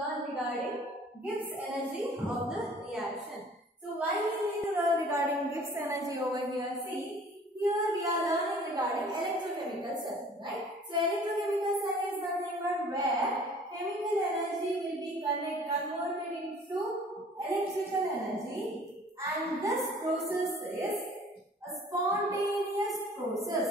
learn regarding Gibbs energy of the reaction. So why we need to learn regarding Gibbs energy over here? See, here we are learning regarding electrochemical cell, right? So electrochemical cell is nothing but where chemical energy will be converted into electrical energy, and this process is a spontaneous process.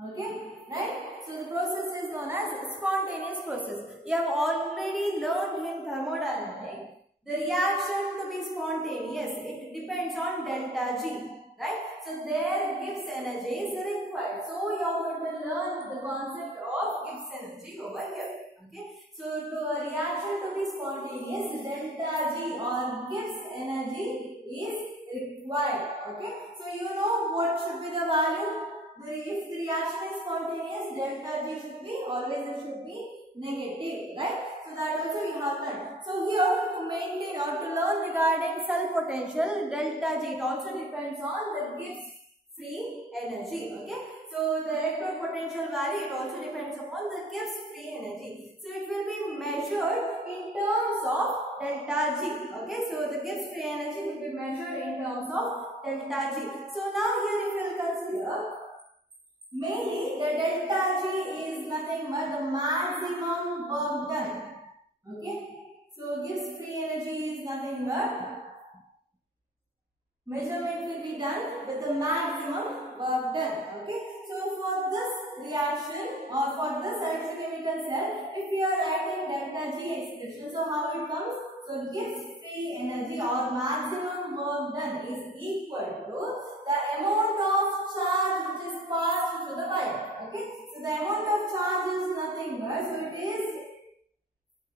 Okay, right? So the process is known as spontaneous process. You have already learned in thermodynamics the reaction to be spontaneous. It depends on delta G, right? So there Gibbs energy is required. So you are going to learn the concept of Gibbs energy over here. Okay. So to a reaction to be spontaneous, delta G or Gibbs energy is required. Okay. So you know what should be the value? If the reaction is spontaneous, delta G should be negative, right? So that also you have learned. So here to maintain or to learn regarding cell potential, delta G, it also depends on the Gibbs free energy. Okay. So the electrode potential value, it also depends upon the Gibbs free energy. So it will be measured in terms of delta G. Okay. So the Gibbs free energy will be measured in terms of delta G. So now here if you will consider, mainly the delta G is nothing but the maximum work done. Okay. So Gibbs free energy is nothing but measurement will be done with the maximum work done. Okay. So for this reaction or for this electrochemical cell, if we are writing delta G expression, so how it comes? So Gibbs free energy or maximum work done is equal to the amount of charge which is passed through the wire. Okay. So the amount of charge is nothing but, so it is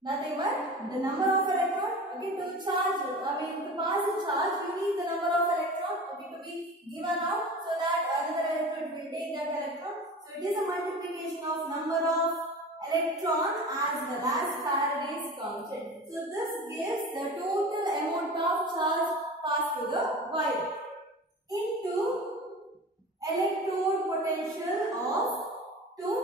nothing but the number of electrons. Okay, to charge, to pass the charge, we need the number of electrons, okay, to be given out so that another electron will take that electron. So it is a multiplication of number of electron as well as Faraday's constant. So this gives the total amount of charge passed through the wire into electrode potential of two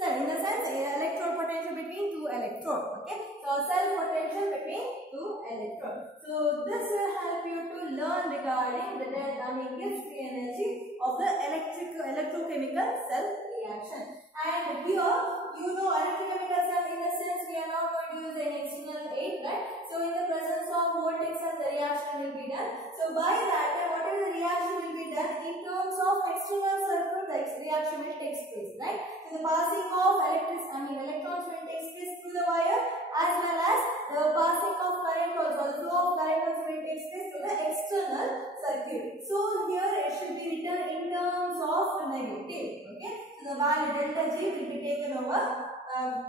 cells. In the sense, electrode potential between two electrodes. Okay, so cell potential between two electrodes. So this will help you to learn regarding the Gibbs free energy of the electrochemical cell reaction. And here, you know, electrochemical cell, in a sense, we are not going to use an external aid, right? So in the presence of voltaic cell, the reaction will be done. So by that, whatever the reaction will be done in terms of external circuit, the reaction will take place, right? So the passing of electrons will take place through the wire, as well as the passing of current also, the flow of current also will take place through the external circuit. So here it should be written in terms of negative. Okay. So the value delta G will be taken over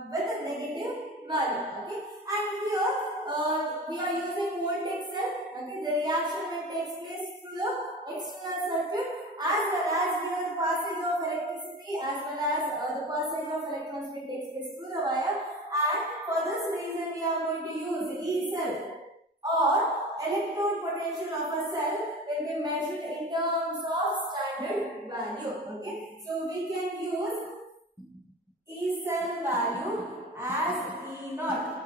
with a negative value. Okay. And here we are using voltaic cell. Okay. The reaction will take place through the external circuit, as well as here the passage of electricity as well as the passage of electrons will take place through the wire. And for this reason we are going to use E cell or electrode potential of a cell will be measured in terms of standard value. Okay. So we can use E cell value as E naught.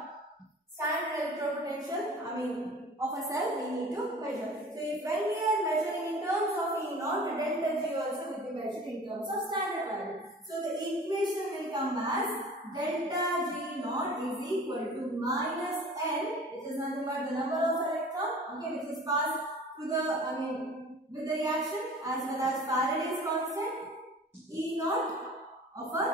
Standard electrode potential of a cell we need to measure. So if when we are measuring in terms of E naught, the delta G also will be measured in terms of standard value. So the equation will come as delta G naught is equal to minus N, which is nothing but the number of electrons, okay, which is passed through the with the reaction, as well as Faraday's constant, E naught of a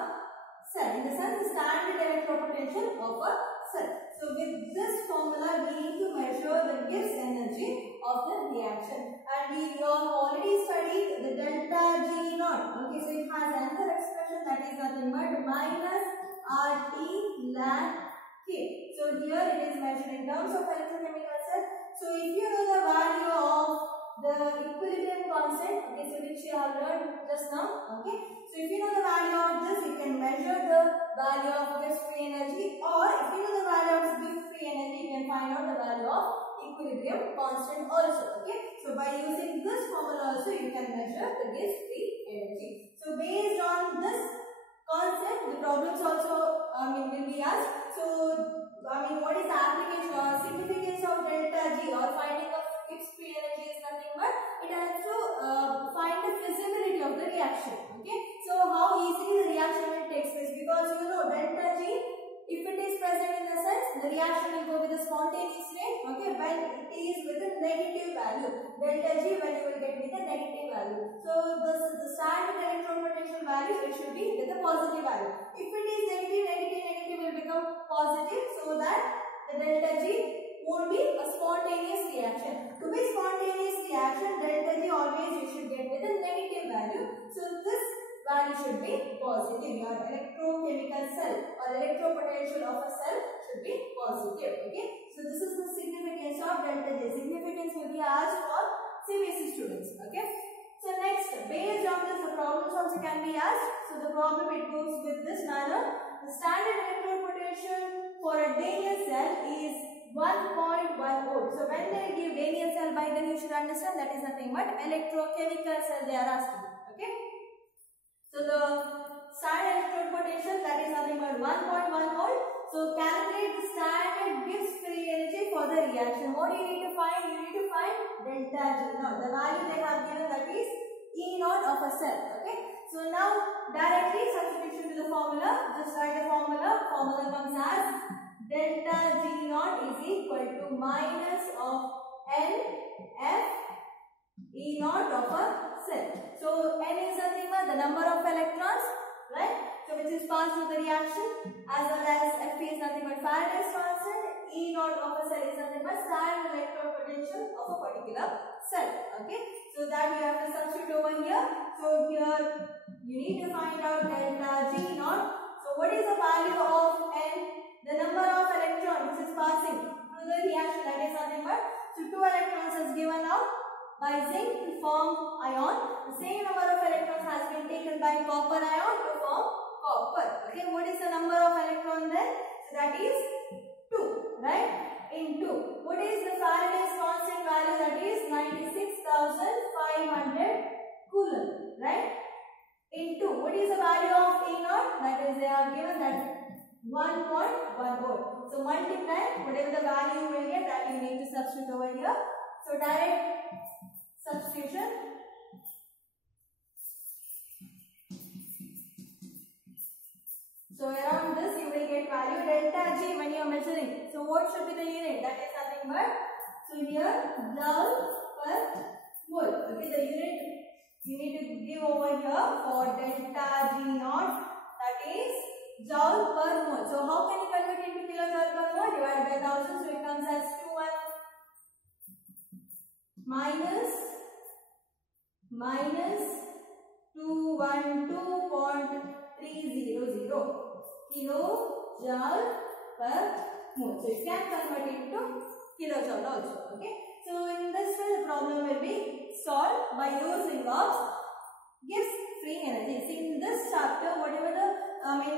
cell. In the sense, the standard electrode potential of a cell. So with this formula, we need to measure the Gibbs energy of the reaction. And we have already studied the delta G naught. Okay, so it has another expression that is nothing but minus RT ln K. So here it is measured in terms of electrochemical cell. So if you know the value of the equilibrium constant, okay, so which you have learned just now, okay. So if you know the value of this, you can measure the value of Gibbs free energy, or if you know the value of Gibbs free energy, you can find out the value of equilibrium constant also. Okay. So by using this formula also, you can measure the Gibbs free energy. So based on this concept, the problems also will be asked. So delta G or finding of Gibbs free energy is nothing but it has to find the feasibility of the reaction. Okay, so how easily the reaction will take place, because you know delta G, if it is present in the sense, the reaction will go with a spontaneous rate. Okay, when it is with a negative value, delta G when you will get with a negative value. So the standard electron potential value, it should be with a positive value. If it is negative will become positive, so that the delta G won't be a spontaneous reaction. To be spontaneous reaction, delta G always you should get with a negative value. So this value should be positive. Your electrochemical cell or electropotential of a cell should be positive. Okay, so this is the significance of delta G. Significance will be asked for CBSE students. Okay, so next, based on this, the problems also can be asked. So the problem, it goes with this manner. The standard electrode potential for a Daniell cell is 1.1 volt. So when they give Daniell cell, by then you should understand that is nothing but electrochemical cell they are asking. Okay, so the standard electrode potential, that is nothing but 1.1 volt. So calculate the standard Gibbs free energy for the reaction. What do you need to find? You need to find delta G naught. The value they have given, that is E naught of a cell. Okay, so now directly substitution to the formula. Just write the formula. Formula comes as delta G naught is equal to minus of N F E naught of a cell. So N is nothing but the number of electrons, right? So which is passed through the reaction, as well as F is nothing but Faraday's constant. E naught of a cell is nothing but standard electrode potential of a particular cell. Okay, so that you have to substitute over here. So here you need to find out delta G naught. So what is the value of N? The number of electrons which is passing through the reaction, that is nothing but, so 2 electrons is given out by zinc to form ion. The same number of electrons has been taken by copper ion to form copper. Okay, what is the number of electron then? So that is 2, right? In 2. What is the Faraday's constant value? That is 96,500 coulomb, right? In 2. What is the value of E naught? That is, they have given that 1.1 volt. So multiply whatever the value you will get, that you need to substitute over here. So direct substitution. So around this you will get value delta G when you are measuring. So what should be the unit? That is nothing but, so here joule per mole. Okay, the unit you need to give over here for delta G naught, that is joule per mole. So how can you convert into kilojoule per mole? Divided by 1000, so it comes as 212.300 kilojoule per mole. So you can convert it to kilojoule also. Okay. So in this way the problem will be solved by using of Gibbs free energy. See, in this chapter, whatever the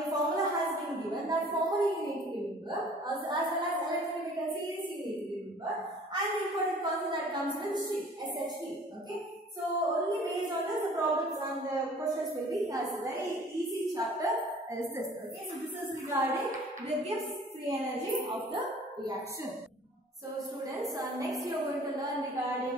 formula has been given, that formula you need to remember, as well as electrochemical series you need to remember, and the important constant that comes with sheet, SH. Okay, so only based on this the problems and the questions will be as a very easy chapter is this. Okay, so this is regarding the Gibbs free energy of the reaction. So students, next you are going to learn regarding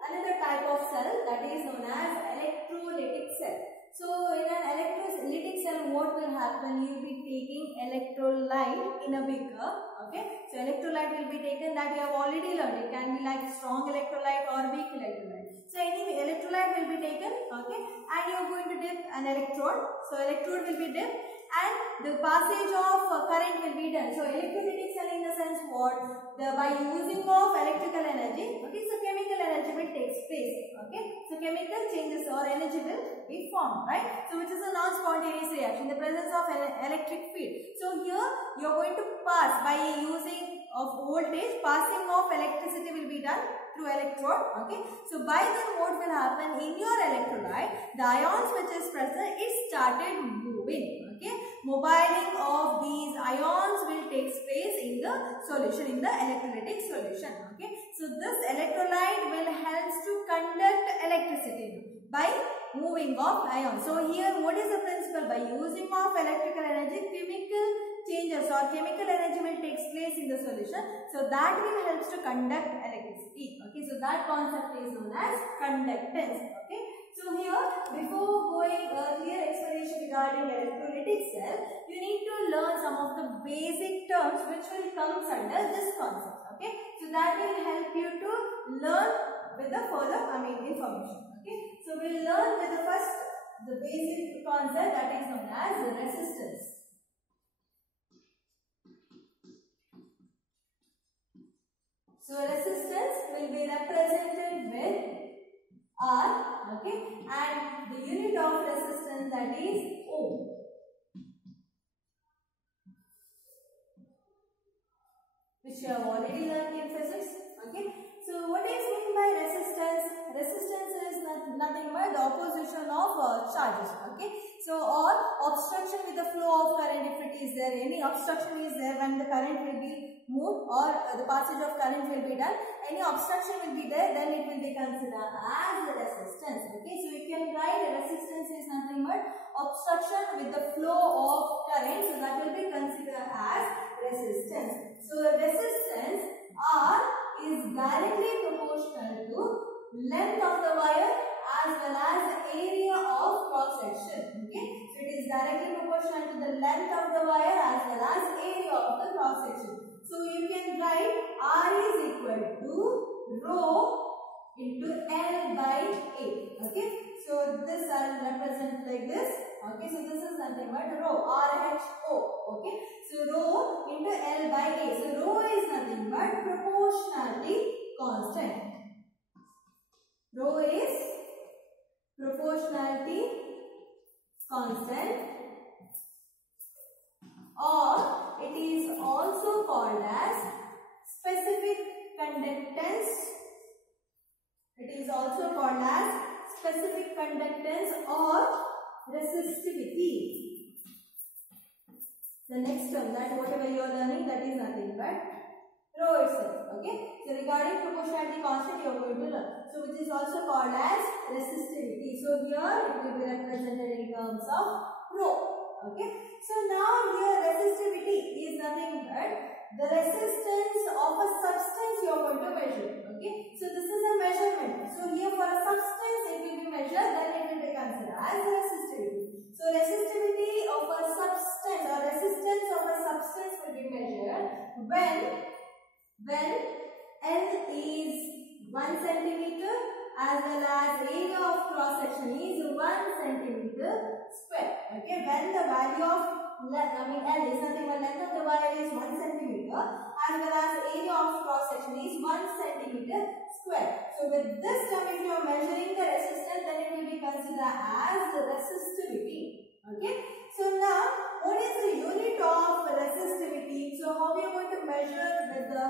another type of cell, that is known as electrolytic cell. So in an electrolytic cell, what will happen? You will be taking electrolyte in a beaker. Okay, so electrolyte will be taken, that you have already learned. It can be like strong electrolyte or weak electrolyte. So any electrolyte will be taken, okay, and you are going to dip an electrode. So electrode will be dipped and the passage of current will be done. So electrolytic cell in the sense what? By using of electrical energy, okay, so chemical energy will take place. Okay, so chemical changes or energy will be formed, right? So which is a non-spontaneous reaction in the presence of an electric field. So here you are going to pass by using of voltage, passing of electricity will be done through electrode. Okay, so by then what will happen in your electrolyte? The ions which is present, it started moving. Okay, mobiling of these ions will take place in the solution, in the electrolytic solution. Okay, so this electrolyte will help to conduct electricity by moving of ions. So here what is the principle? By using of electrical energy, chemical changes or chemical energy will take place in the the solution. So that will helps to conduct electricity. Okay, so that concept is known as conductance. Okay, so here before going clear explanation regarding electrolytic cell, you need to learn some of the basic terms which will come under this concept. Okay, so that will help you to learn with the further information. Okay, so we'll learn with the first the basic concept that is known as resistance. So resistance will be represented with R, okay, and the unit of resistance, that is Ohm. Which you have already learned in physics. Okay, so what is meant by resistance? Resistance is nothing but the opposition of charges. Okay, so or obstruction with the flow of current. If it is there, any obstruction is there when the current will be moved or the passage of current will be done, any obstruction will be there, then it will be considered as resistance. Okay, so you can write resistance is nothing but obstruction with the flow of current, so that will be considered as resistance. So resistance R is directly proportional to length of the wire as well as area of cross section. Okay, so it is directly proportional to the length of the wire as well as area of the cross section. So you can write R is equal to rho into L by A. Okay, so this I'll represent like this. Okay, so this is nothing but rho, RHO. Okay, so rho into L by A. So rho is nothing but proportionally constant. Rho is proportionality constant, or it is also called as specific conductance. It is also called as specific conductance or resistivity. The next term, that whatever you are learning, that is nothing but rho itself. Okay, so regarding proportionality constant you are going to learn, so which is also called as resistivity. So here it will be represented in terms of rho. Okay, so now here resistivity is nothing but the resistance of a substance you are going to measure. Okay, so this is a measurement. So here for a substance it will be measured, then it will be considered as resistivity. So resistivity of a substance or resistance of a substance will be measured when L is 1 centimeter as well as area of cross section is 1 centimeter square. Okay, when the value of L is nothing but length of the wire is 1 centimeter as well as area of cross section is 1 centimeter square. So with this term, if you are measuring the resistance, then it will be considered as resistivity. Okay, so now what is the unit of resistivity? So how we are going to measure with the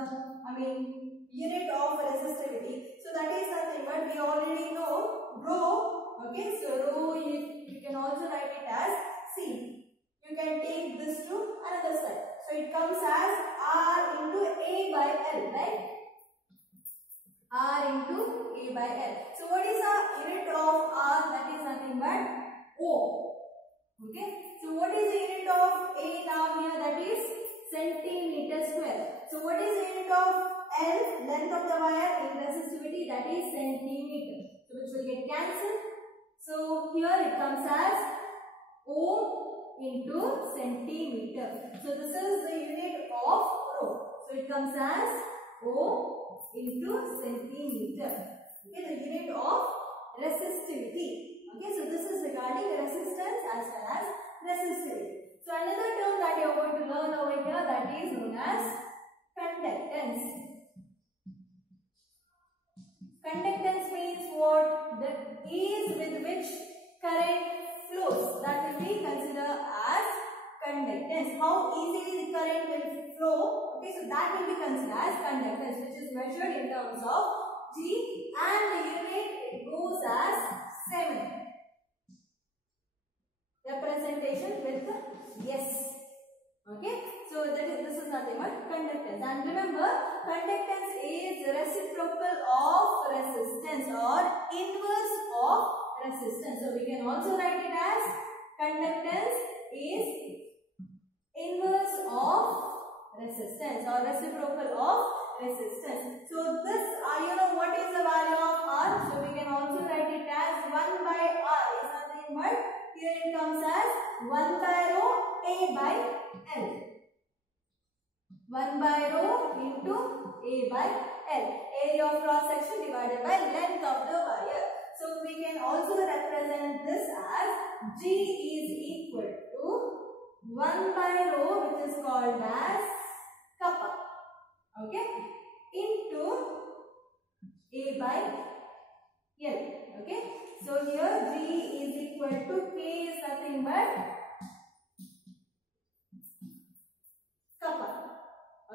unit of resistivity? So that is nothing but we already know rho. Okay, so rho you can also write it as C. You can take this to another side. So it comes as R into A by L, right? R into A by L. So what is the unit of R? That is nothing but O. Okay, so what is the unit of A now here? That is centimeter square. So what is the unit of L? Length of the wire in resistivity, that is centimeter. So which will get cancelled. So here it comes as ohm into centimeter. So this is the unit of rho. So it comes as ohm into centimeter. Okay, the unit of resistivity. Okay, so this is regarding resistance as well as resistivity. So another term that you are going to learn over here, that is known as conductance. Conductance means what? The ease with which current flows, that will be considered as conductance. How easily the current will flow, okay, so that will be considered as conductance, which is measured in terms of G, and the unit it goes as 7. Representation with S. Okay, so this is nothing but conductance. And remember, conductance is reciprocal of resistance or inverse of resistance. So we can also write it as conductance is inverse of resistance or reciprocal of resistance. So this, you know what is the value of R? So we can also write it as 1 by R is nothing but, here it comes as 1 by rho A by L. 1 by rho into A by L. Area of cross section divided by length of the wire. So we can also represent this as G is equal to 1 by rho, which is called as kappa, okay, into A by L, okay. So here G is equal to K is nothing but kappa,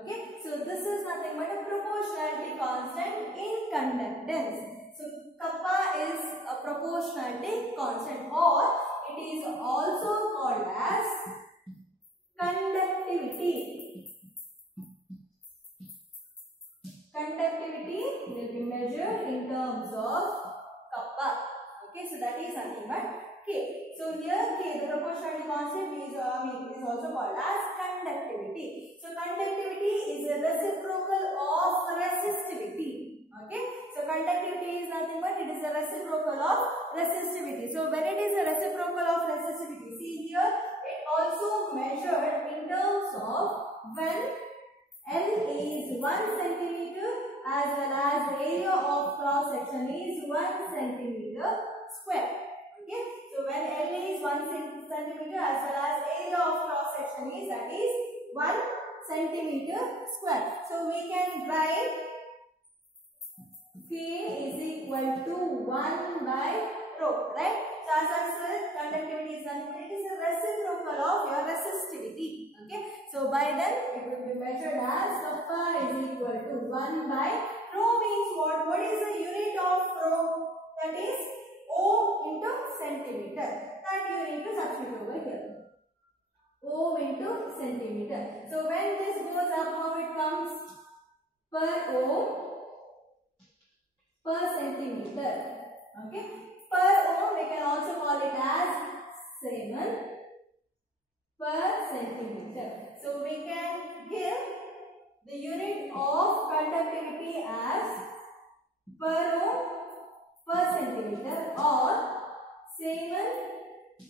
okay. So this is nothing but a proportionality constant in conductance. So kappa is a proportionality constant, or it is also called as conductivity. Conductivity will be measured in terms of kappa. Okay, so that is nothing but K. So here K, the proportionality constant, is also called as conductivity. So conductivity is a reciprocal of resistivity. Okay, so conductivity is nothing but it is a reciprocal of resistivity. So when it is a reciprocal of resistivity, see here it also measured in terms of when L is 1 centimeter as well as the area of cross section is 1 centimeter square. Okay, so when L is 1 centimeter as well as area of cross section is, that is 1 centimeter square. So we can write K is equal to 1 by rho, right? So as I said, conductivity is nothing but it is a reciprocal of your resistivity. Okay, so by then it will be measured as kappa is equal to 1 by rho means what? What is the unit of rho? That is O into centimeter. That you need to substitute over here. O into centimeter. So when this goes up, how it comes? Per ohm per centimeter. Okay, per ohm we can also call it as Siemens per centimeter. So we can give the unit of conductivity as per ohm per centimeter or Siemens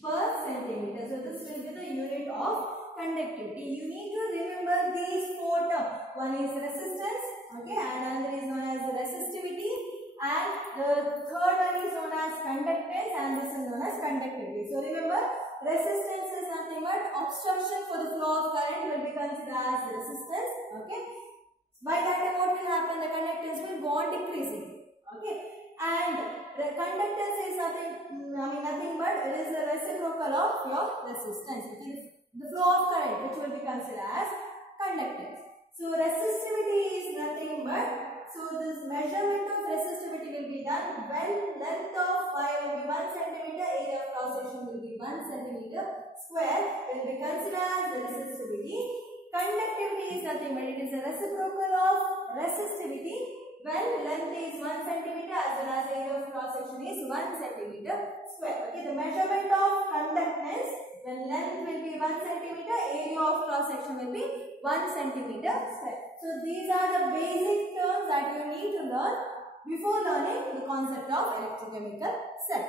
per centimeter. So this will be the unit of conductivity. You need to remember these four terms. One is resistance, okay, and another is known as resistivity, and the third one is known as conductance, and this is known as conductivity. So remember, resistance is nothing but obstruction for the flow of current will be considered as resistance. Okay, by that time what will happen? The conductance will go on decreasing. Okay, and the conductance is nothing but it is the reciprocal of your resistance, which is the flow of current, which will be considered as conductance. So resistivity is nothing but, so this measurement of resistivity will be done when length of wire will be 1 centimeter, area of cross section will be 1 centimeter square, will be considered as the resistivity. Conductivity is nothing but it is a reciprocal of resistivity when length is 1 centimeter as well as area of cross section is 1 centimeter square. Okay, the measurement of conductance when length will be 1 centimeter, area of cross section will be 1 centimeter square. So these are the basic terms that you need to learn before learning the concept of electrochemical cell.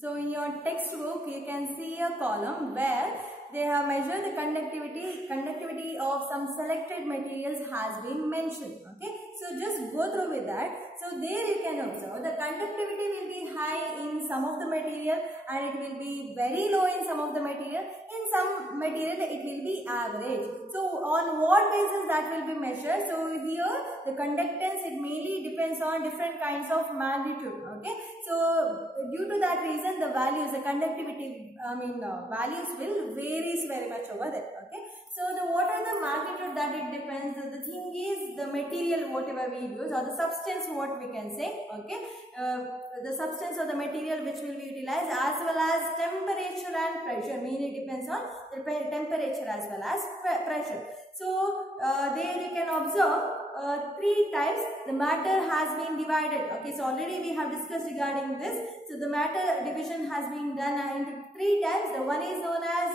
So in your textbook you can see a column where they have measured the conductivity of some selected materials has been mentioned. Okay, so just go through with that. So there you can observe the conductivity will be high in some of the material and it will be very low in some of the material. In some material it will be average. So on what basis that will be measured? So here the conductance, it mainly depends on different kinds of magnitude. Okay, so due to that reason the values, the conductivity values will varies very much over there. Okay, so what are the magnitude that it depends? The thing is the material whatever we use, or the substance what we can say. Okay, the substance or the material which will be utilized, as well as temperature and pressure, mainly depends on the temperature as well as pressure. So there you can observe three types. The matter has been divided. Okay, so already we have discussed regarding this. So the matter division has been done into three types. The one is known as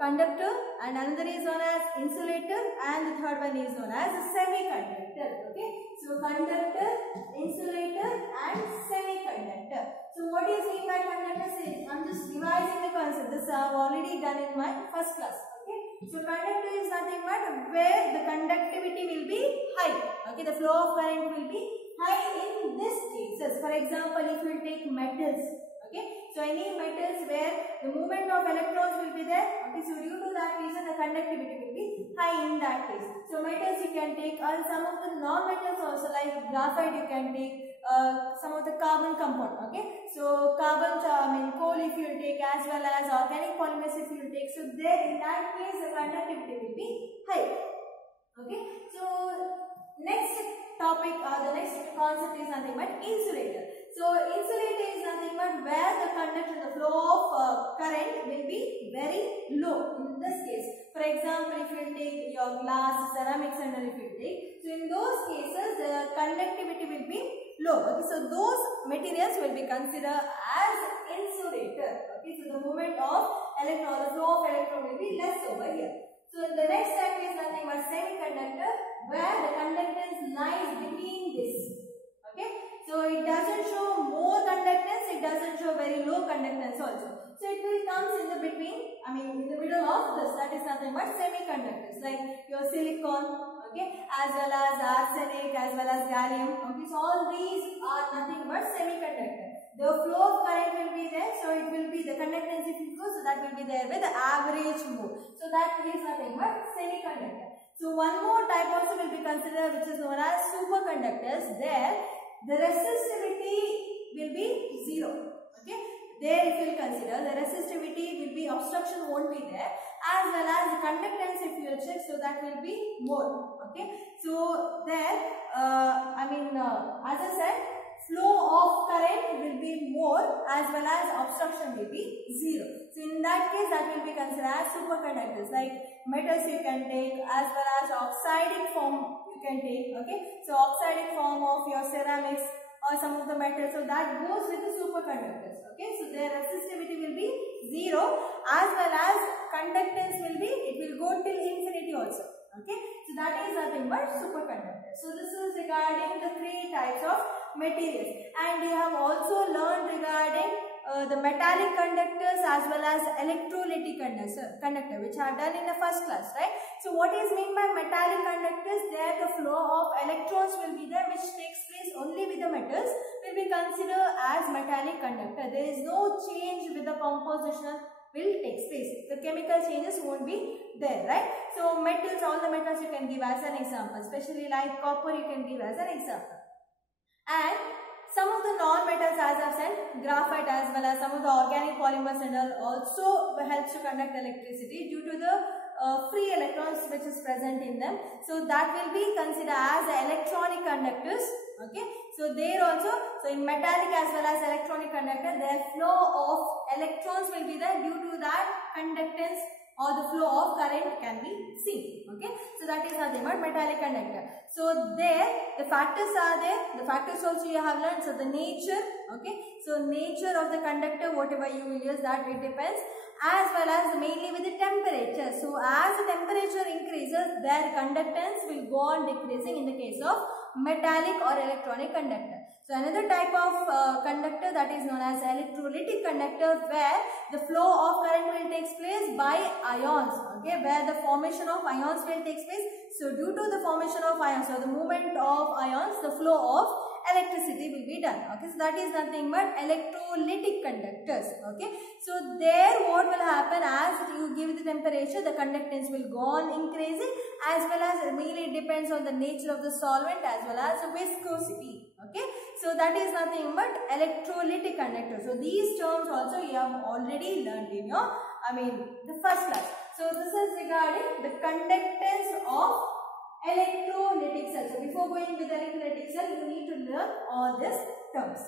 conductor, and another is known as insulator, and the third one is known as semiconductor. Okay, so conductor, insulator, and semiconductor. So what is mean by conductor? I'm just revising the concept. This I have already done in my first class. Okay, so conductor is nothing but where the conductivity will be high. Okay, the flow of current will be high in this cases. For example, if you take metals. Okay, so any metals where the movement of electrons will be there. Okay, so due to that reason the conductivity will be high in that case. So metals you can take, or some of the non-metals also, like graphite you can take, some of the carbon compound. Okay, so carbon, coal if you take, as well as organic polymers if you take. So there in that case the conductivity will be high. Okay, so next topic or the next concept is nothing but insulator. So insulator is nothing but where the conduction, the flow of current will be very low in this case. For example, if you take your glass, ceramics, and if you take, so in those cases the conductivity will be low. Okay, so those materials will be considered as insulator. Okay, so the movement of electron, the flow of electron will be less over here. So the next type is nothing but semiconductor, where the conductance lies between this. Okay, so it doesn't show more conductance, it doesn't show very low conductance also. So it will comes in the between, in the middle of this. That is nothing but semiconductors, like your silicon, okay, as well as arsenic, as well as gallium. Okay, so all these are nothing but semiconductor. The flow of current will be there, so it will be the conductance if it goes, so that will be there with the average mode. So that is nothing but semiconductor. So one more type also will be considered, which is known as superconductors. There the resistivity will be 0. Okay, there if you will consider, the resistivity will be, obstruction won't be there, as well as the conductance if you will check, so that will be more. Okay, so there as I said, flow of current will be more, as well as obstruction will be 0. So in that case, that will be considered as superconductors, like metals you can take, as well as oxidic form you can take. Okay, so oxidic form of your ceramics or some of the metals, so that goes with the superconductors. Okay, so their resistivity will be 0, as well as conductance will be, it will go till infinity also. Okay, so that is nothing but superconductors. So this is regarding the 3 types of materials, and you have also learned regarding the metallic conductors as well as electrolytic conductor, which are done in the first class, right? So what is meant by metallic conductors? There the flow of electrons will be there, which takes place only with the metals, will be considered as metallic conductor. There is no change with the composition will take place. The chemical changes won't be there, right? So metals, all the metals you can give as an example, especially like copper you can give as an example. And some of the non-metals, as I said, graphite as well as some of the organic polymers and all also helps to conduct electricity due to the free electrons which is present in them. So that will be considered as electronic conductors. Okay, so there also, so in metallic as well as electronic conductor, their flow of electrons will be there, due to that conductance or the flow of current can be seen. Okay, so that is nothing but metallic conductor. So there the factors are there, the factors also you have learned. So the nature, okay, so nature of the conductor, whatever you will use, that it depends, as well as mainly with the temperature. So as the temperature increases, their conductance will go on decreasing in the case of metallic or electronic conductor. So another type of conductor, that is known as electrolytic conductor, where the flow of current will take place by ions. Okay, where the formation of ions will take place. So due to the formation of ions, or the movement of ions, the flow of electricity will be done. Okay, so that is nothing but electrolytic conductors. Okay, so there what will happen, as you give the temperature, the conductance will go on increasing, as well as mainly depends on the nature of the solvent as well as the viscosity. Okay, so that is nothing but electrolytic conductor. So these terms also you have already learned in your, the first class. So this is regarding the conductance of electrolytic cell. So before going with electrolytic cell, you need to learn all these terms.